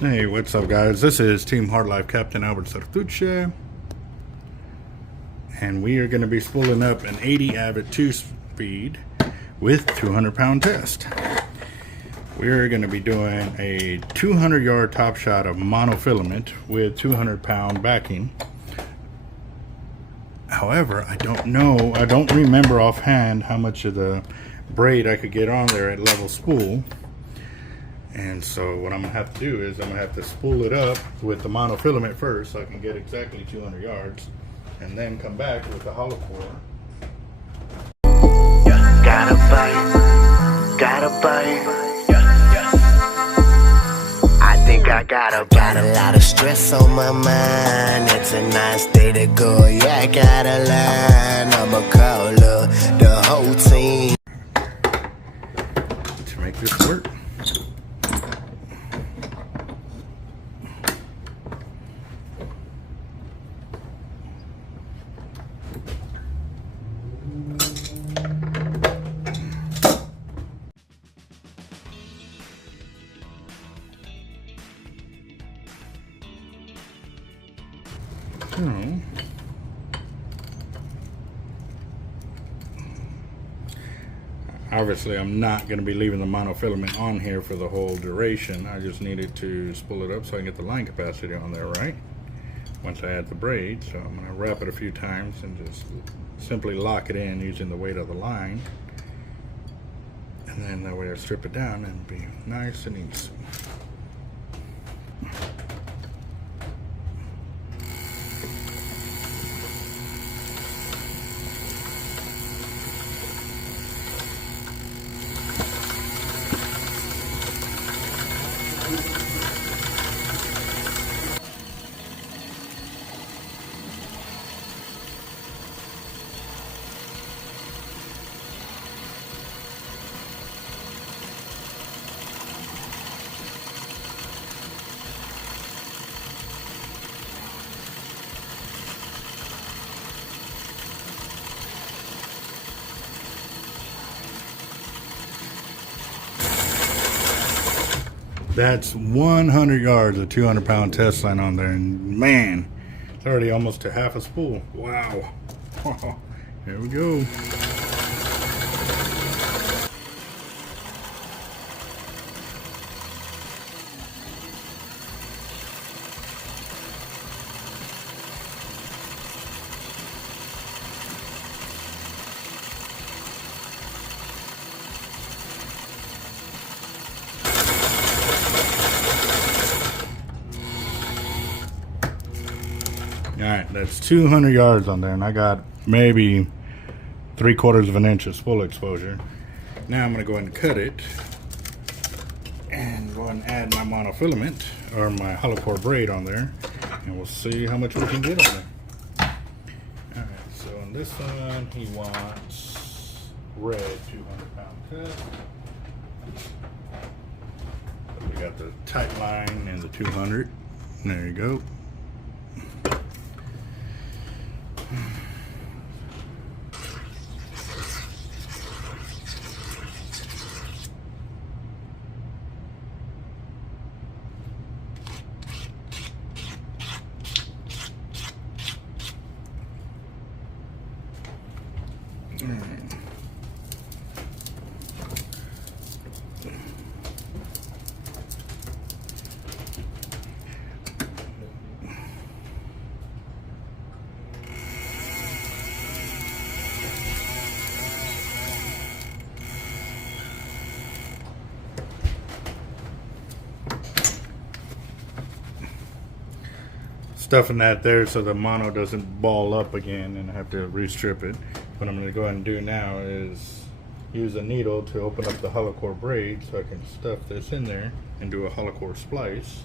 Hey, what's up guys? This is Team Hard Life Captain Alberto Zertuche, and we are going to be spooling up an 80 Avet 2-speed with 200-pound test. We're going to be doing a 200-yard top shot of monofilament with 200-pound backing. However, I don't remember offhand how much of the braid I could get on there at level spool. And so what I'm going to have to do is I'm going to have to spool it up with the monofilament first so I can get exactly 200 yards. And then come back with the hollow core. Gotta bite. I think I got a lot of stress on my mind. It's a nice day to go. Yeah, I gotta learn. I'ma call up the whole team To make this work. Obviously, I'm not going to be leaving the monofilament on here for the whole duration. I just needed to spool it up so I can get the line capacity on there, right? Once I add the braid, so I'm going to wrap it a few times and just simply lock it in using the weight of the line. And then that way I strip it down and be nice and easy. That's 100 yards of 200-pound test line on there, and man, it's already almost to half a spool. Wow. Here we go. Alright, that's 200 yards on there, and I got maybe 3/4 of an inch of spool exposure. Now I'm going to go ahead and cut it and go ahead and add my monofilament or my hollow core braid on there, and we'll see how much we can get on there. Alright, so on this one he wants red 200-pound test. We got the tight line and the 200. There you go. Stuffing that there so the mono doesn't ball up again and I have to restrip it. What I'm going to go ahead and do now is use a needle to open up the hollow core braid so I can stuff this in there and do a hollow core splice.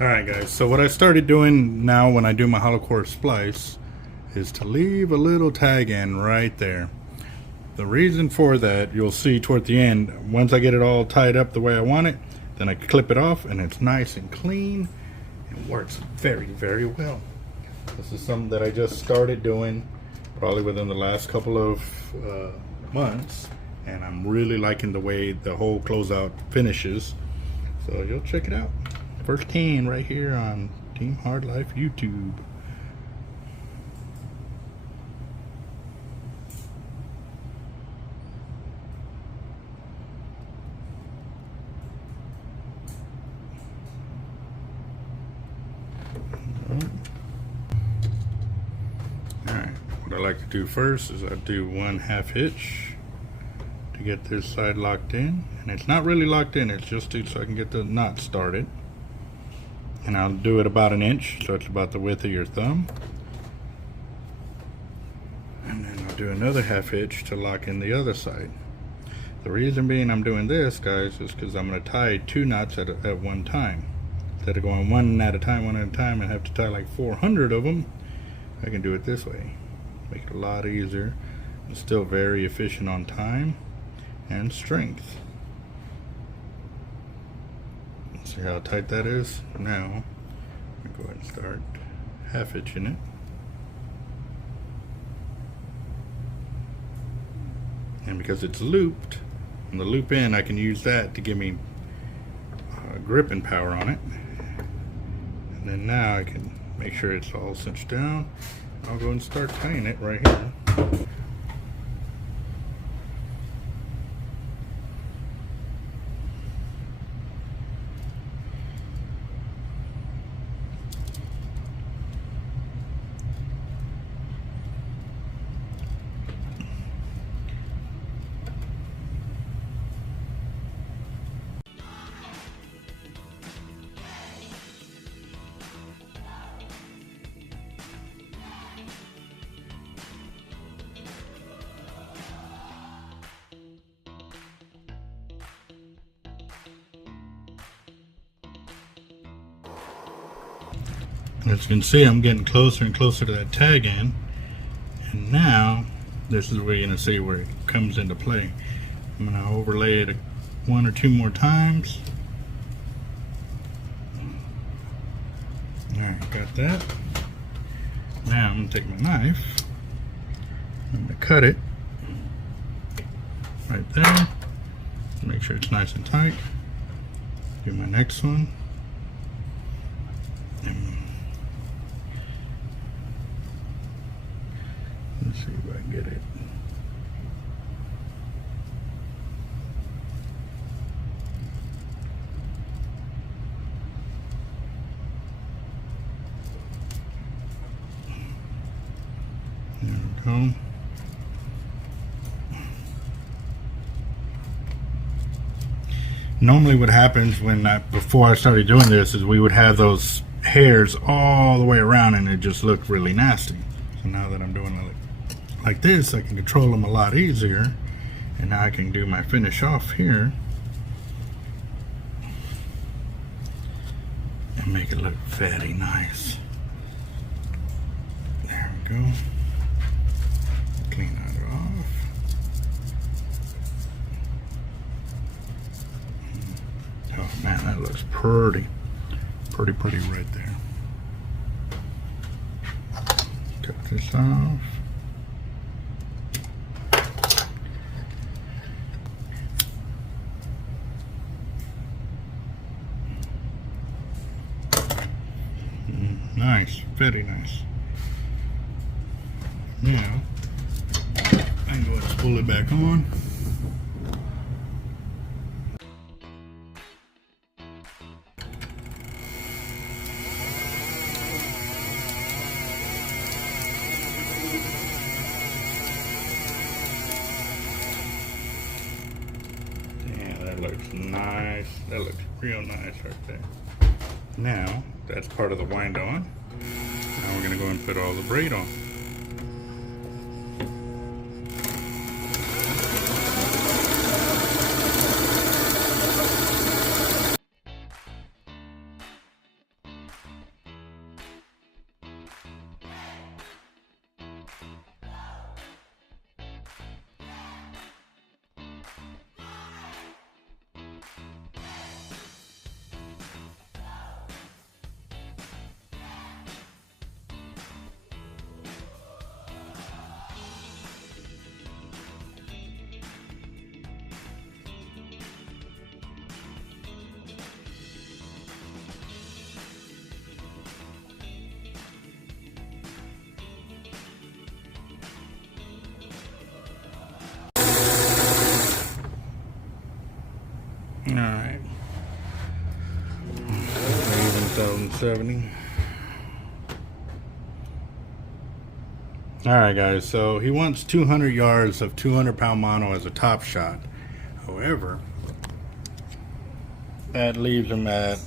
Alright guys, so what I started doing now when I do my hollow core splice is to leave a little tag in right there. The reason for that, you'll see toward the end, once I get it all tied up the way I want it, then I clip it off and it's nice and clean and works very, very well. This is something that I just started doing probably within the last couple of months, and I'm really liking the way the whole closeout finishes. So you'll check it out. First hand right here on Team Hard Life YouTube. Alright, what I like to do first is I do 1/2 hitch to get this side locked in. And it's not really locked in, it's just so I can get the knot started. And I'll do it about 1 inch, so it's about the width of your thumb. And then I'll do another 1/2 hitch to lock in the other side. The reason being I'm doing this, guys, is because I'm going to tie 2 knots at one time. Instead of going one at a time, and have to tie like 400 of them, I can do it this way. Make it a lot easier. And still very efficient on time and strength. See how tight that is? Now, I'm going to go ahead and start 1/2 hitching it. And because it's looped, on the loop end, I can use that to give me gripping power on it. And then now I can make sure it's all cinched down. I'll go and start tying it right here. As you can see, I'm getting closer and closer to that tag end. And now, this is where you're going to see where it comes into play. I'm going to overlay it 1 or 2 more times. Alright, got that. Now I'm going to take my knife. I'm going to cut it right there. Make sure it's nice and tight. Do my next one. Let's see if I can get it. There we go. Normally what happens when before I started doing this is we would have those hairs all the way around and it just looked really nasty. So now that I'm doing it like this, I can control them a lot easier, and now I can do my finish off here and make it look very nice. There we go. Clean that off. Oh man, that looks pretty right there. Cut this off. Nice, very nice. Now, I can go ahead and spool it back on. Yeah, that looks nice. That looks real nice right there. Now, that's part of the wind on. Now we're going to go and put all the braid on. All right. Even 1070. All right, guys. So he wants 200 yards of 200-pound mono as a top shot. However, that leaves him at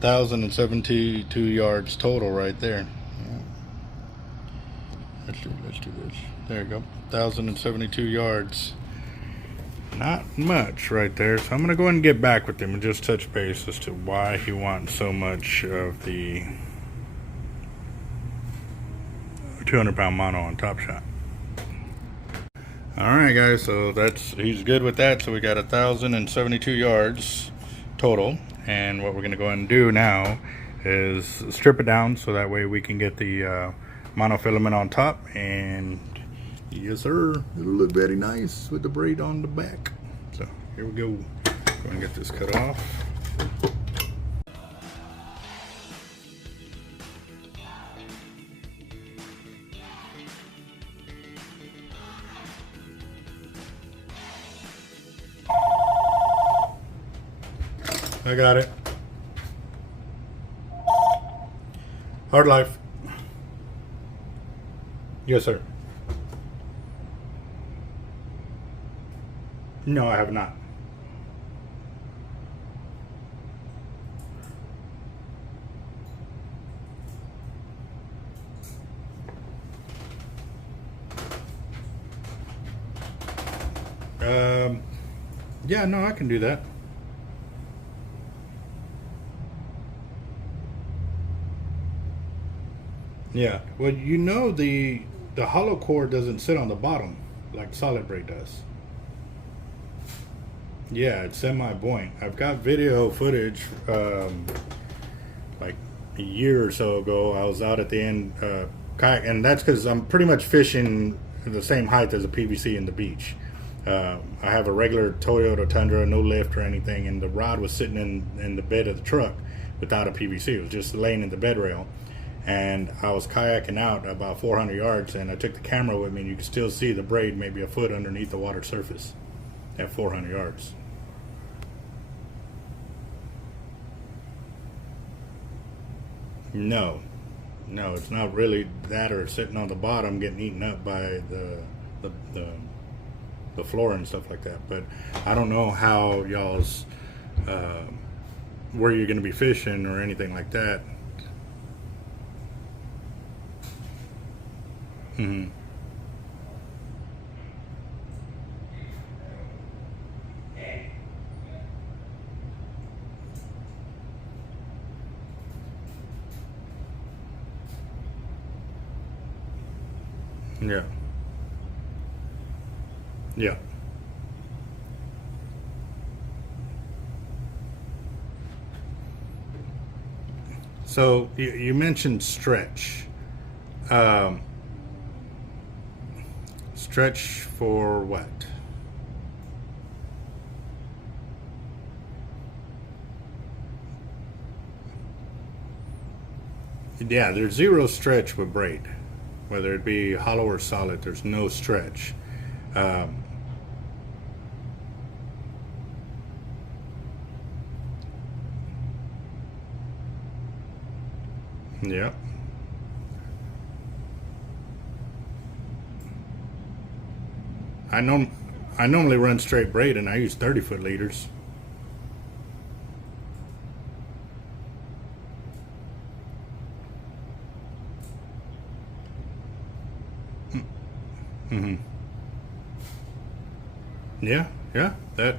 1,072 yards total right there. Yeah. Let's do this. There you go. 1,072 yards. Not much right there. So I'm going to go ahead and get back with him and just touch base as to why he wants so much of the 200-pound mono on top shot. All right, guys. So he's good with that. So we got 1,072 yards total. And what we're going to go ahead and do now is strip it down so that way we can get the monofilament on top. And yes, sir, it'll look very nice with the braid on the back. So here we go. Go ahead and get this cut off. I got it. Hard life. Yes, sir. No, I have not. Yeah, no, I can do that. Yeah, well, you know the hollow core doesn't sit on the bottom like solid braid does. Yeah, it's semi-buoyant. I've got video footage like a year or so ago. I was out at the end kayak, and that's because I'm pretty much fishing the same height as a PVC in the beach. I have a regular Toyota Tundra, no lift or anything, and the rod was sitting in the bed of the truck without a PVC. It was just laying in the bed rail. And I was kayaking out about 400 yards, and I took the camera with me, and you can still see the braid maybe a foot underneath the water surface at 400 yards. No, it's not really that or sitting on the bottom getting eaten up by the floor and stuff like that. But I don't know how y'all's where you're going to be fishing or anything like that. Mm-hmm. Yeah. Yeah. So you mentioned stretch. Stretch for what? Yeah, there's zero stretch with braid. Whether it be hollow or solid, there's no stretch. Yeah. I normally run straight braid, and I use 30-foot leaders. Mm-hmm. Yeah, that,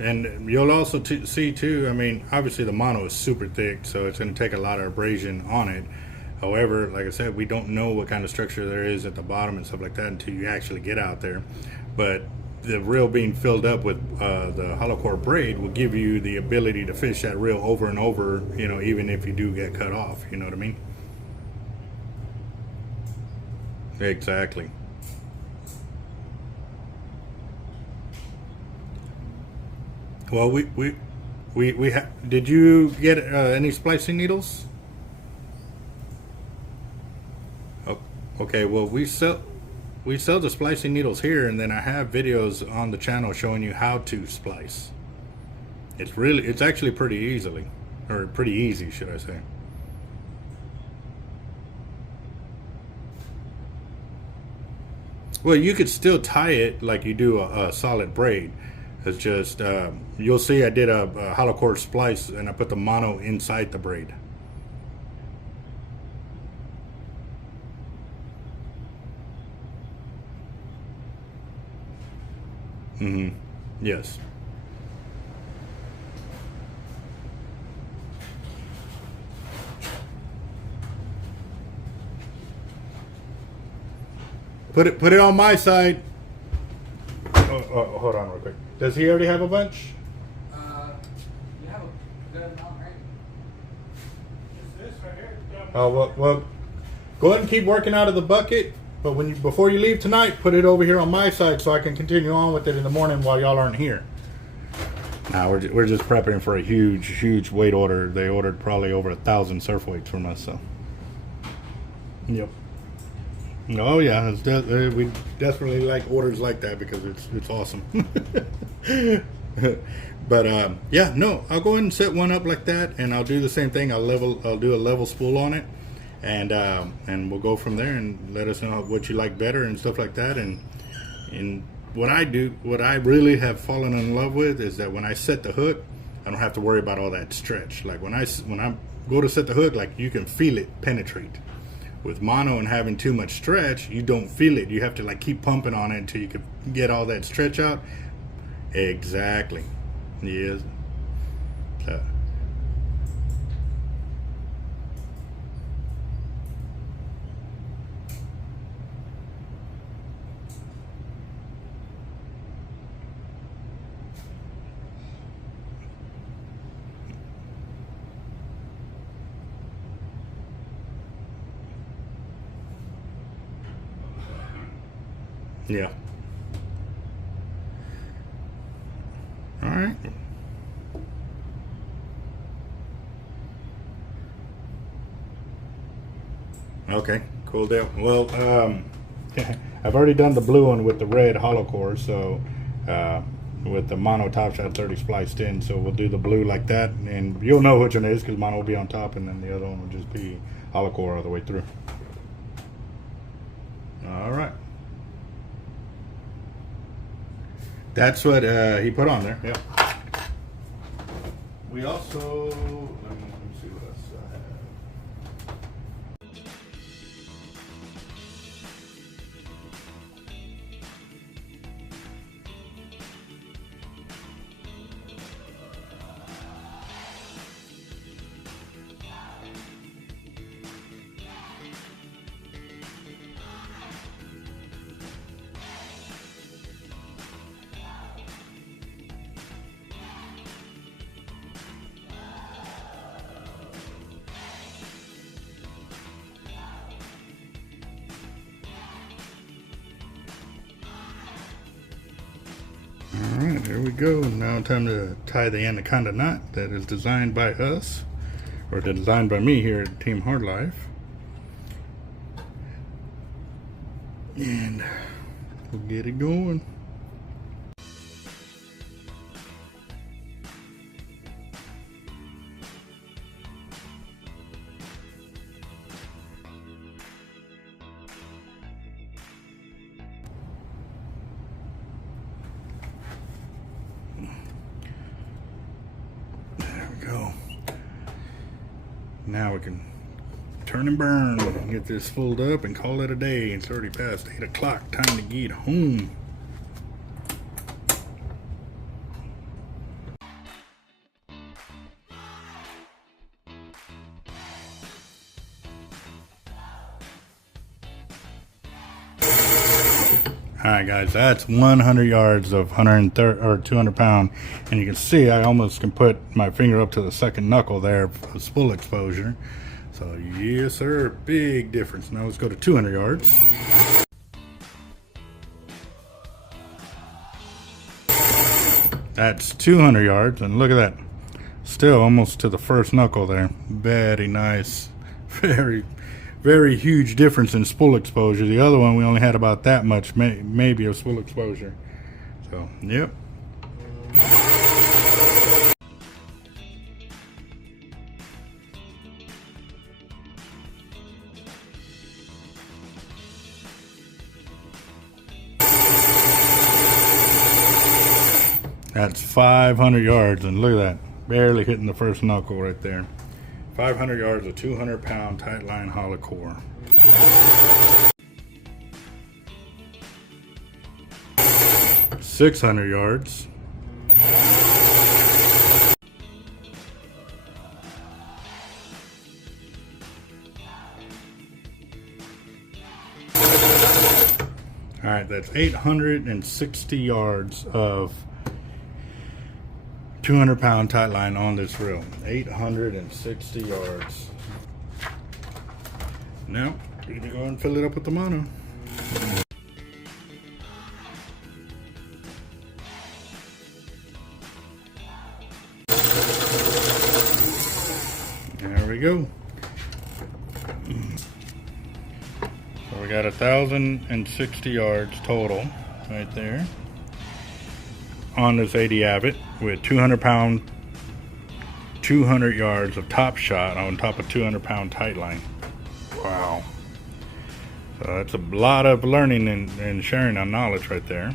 and you'll also see too. I mean, obviously the mono is super thick, so it's going to take a lot of abrasion on it. However, like I said, we don't know what kind of structure there is at the bottom and stuff like that until you actually get out there. But the reel being filled up with the hollow core braid will give you the ability to fish that reel over and over, you know, even if you do get cut off, you know what I mean? Exactly. Well, did you get any splicing needles? Okay, well, we sell the splicing needles here, and then I have videos on the channel showing you how to splice. It's actually pretty easy, should I say. Well, you could still tie it like you do a solid braid. It's just, you'll see I did a hollow cord splice and I put the mono inside the braid. Yes. Put it on my side. Oh, hold on real quick. Does he already have a bunch? You have a good amount, right? Just this right here. Oh, well, go ahead and keep working out of the bucket. But before you leave tonight, put it over here on my side so I can continue on with it in the morning while y'all aren't here. Now we're just prepping for a huge weight order. They ordered probably over 1,000 surf weights from us. So. Yep. Oh yeah, we desperately like orders like that because it's awesome. But yeah, no, I'll go ahead and set one up like that, and I'll do the same thing. I'll do a level spool on it, and we'll go from there. And let us know what you like better and stuff like that. And what I really have fallen in love with is that when I set the hook, I don't have to worry about all that stretch. Like when I go to set the hook, like you can feel it penetrate. With mono and having too much stretch, you don't feel it. You have to like keep pumping on it until you can get all that stretch out. Exactly. Yes. So. Yeah. All right. Okay, cool deal. Well, I've already done the blue one with the red hollow core, so with the mono top shot 30 spliced in, so we'll do the blue like that, and you'll know which one it is because mono will be on top, and then the other one will just be hollow core all the way through. All right. That's what he put on there. Yeah. We also let me see what else I have. Alright, there we go. Now time to tie the Anaconda knot that is designed by us, or designed by me here at Team Hard Life. And we'll get it going. Now we can turn and burn and get this filled up and call it a day. It's already past 8 o'clock. Time to get home. Alright guys, that's 100 yards of 130 or 200 pound, and you can see I almost can put my finger up to the second knuckle there for spool exposure. So yes sir, big difference. Now let's go to 200 yards. That's 200 yards, and look at that, still almost to the first knuckle there. Very nice, very huge difference in spool exposure. The other one we only had about that much, maybe, of spool exposure. So, yep. That's 500 yards, and look at that. Barely hitting the first knuckle right there. 500 yards of 200-pound tight line hollow core. $600 yards. All right, that's 860 yards of 200-pound tight line on this reel. 860 yards. Now, we're gonna go and fill it up with the mono. There we go. So we got 1,060 yards total right there on this 80 Avet with 200-pound, 200 yards of top shot on top of 200-pound tight line. Wow. So that's a lot of learning and sharing our knowledge right there.